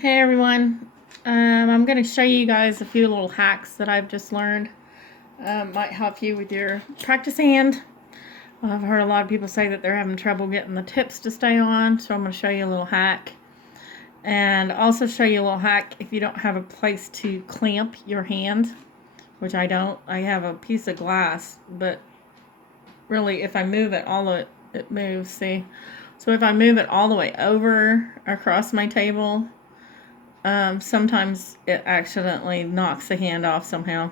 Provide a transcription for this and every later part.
Hey everyone, I'm going to show you guys a few little hacks that I've just learned. Might help you with your practice hand. I've heard a lot of people say that they're having trouble getting the tips to stay on, so I'm going to show you a little hack. And also show you a little hack if you don't have a place to clamp your hand, which I don't. I have a piece of glass, but really if I move it, it moves, see? So if I move it all the way over across my table, sometimes it accidentally knocks the hand off somehow.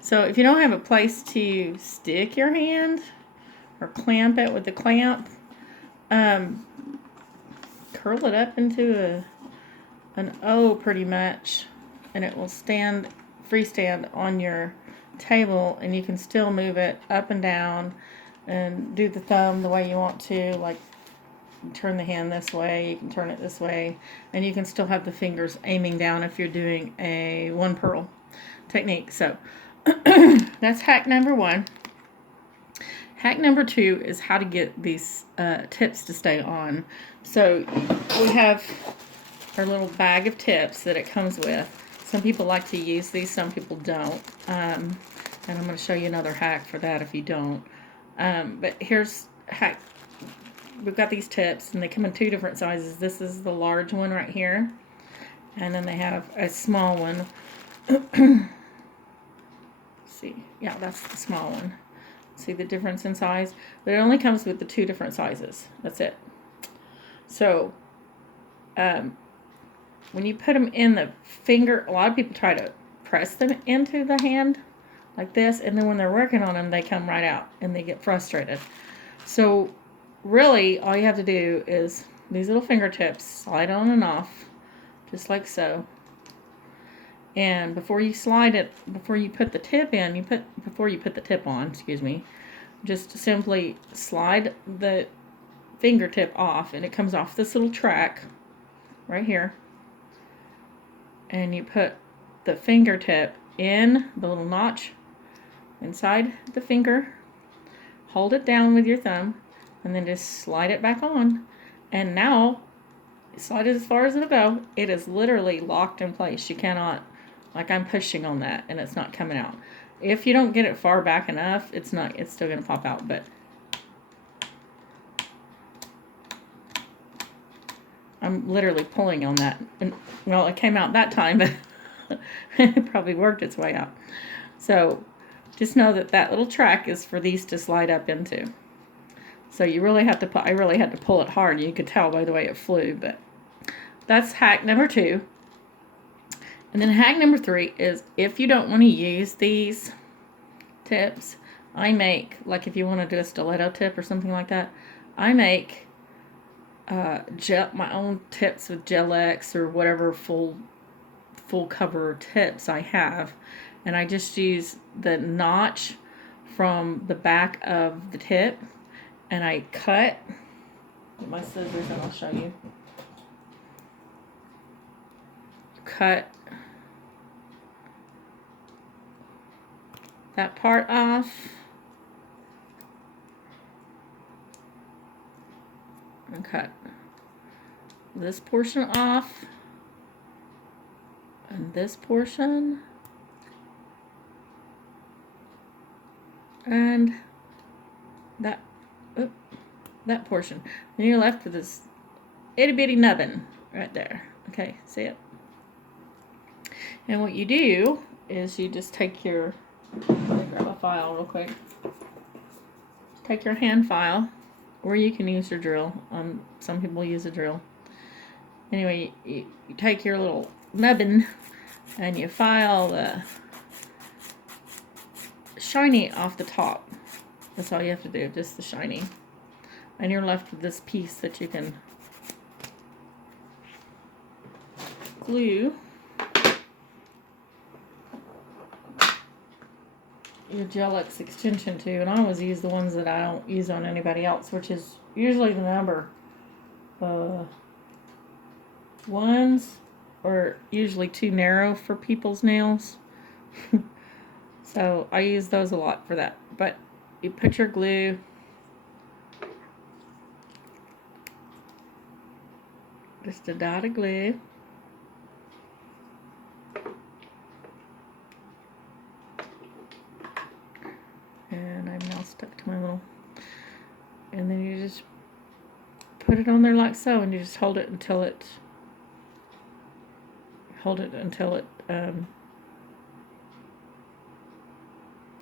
So if you don't have a place to stick your hand or clamp it with the clamp, curl it up into an O pretty much, and it will freestand on your table, and you can still move it up and down and do the thumb the way you want to, like turn the hand this way, you can turn it this way, and you can still have the fingers aiming down if you're doing a one pearl technique. So that's hack number one. Hack number two is how to get these tips to stay on. So we have our little bag of tips that it comes with. Some people like to use these, some people don't. And I'm going to show you another hack for that if you don't. But here's hack. We've got these tips, and they come in two different sizes. This is the large one right here, and then they have a small one. See, yeah, that's the small one. See the difference in size? But it only comes with the two different sizes. That's it. So, when you put them in the finger, a lot of people try to press them into the hand like this, and then when they're working on them, they come right out, and they get frustrated. So, really, all you have to do is these little fingertips slide on and off, just like so. And before you slide it, before you put the tip in, before you put the tip on, excuse me, just simply slide the fingertip off, and it comes off this little track right here. And you put the fingertip in the little notch inside the finger, hold it down with your thumb, and then just slide it back on. And now, slide it as far as it'll go. It is literally locked in place. You cannot, like I'm pushing on that and it's not coming out. If you don't get it far back enough, it's still going to pop out. But I'm literally pulling on that. And, well, it came out that time, but it probably worked its way out. So just know that that little track is for these to slide up into. So you really have to I really had to pull it hard. You could tell by the way it flew, but that's hack number two. And then hack number three is if you don't want to use these tips, I make, like if you want to do a stiletto tip or something like that, I make my own tips with Gel X or whatever full cover tips I have. And I just use the notch from the back of the tip, and I cut with my scissors, and I'll show you. Cut that part off, and cut this portion off, and this portion, and that portion. Then you're left with this itty bitty nubbin right there. Okay, see it? And what you do is you just take your, let me grab a file real quick. Take your hand file, or you can use your drill. Some people use a drill. Anyway, you take your little nubbin and you file the shiny off the top. That's all you have to do, just the shiny. And you're left with this piece that you can glue your Gel X extension to. And I always use the ones that I don't use on anybody else, which is usually the number ones, or usually too narrow for people's nails. So I use those a lot for that. But you put your glue, just a dot of glue, like so, and you just hold it until it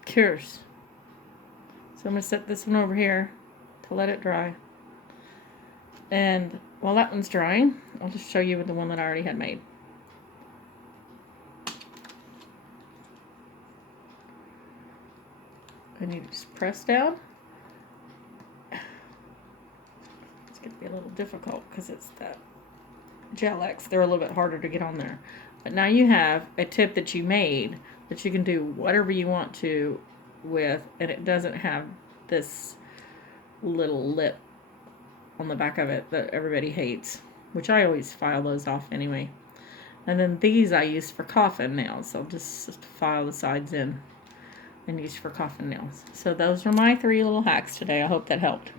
cures. So I'm going to set this one over here to let it dry. And while that one's drying, I'll just show you with the one that I already had made. And you just press down. It's going to be a little difficult because it's that Gel X. They're a little bit harder to get on there. But now you have a tip that you made that you can do whatever you want to with, and it doesn't have this little lip on the back of it that everybody hates, which I always file those off anyway. And then these I use for coffin nails. I'll just file the sides in and use for coffin nails. So those are my 3 little hacks today. I hope that helped.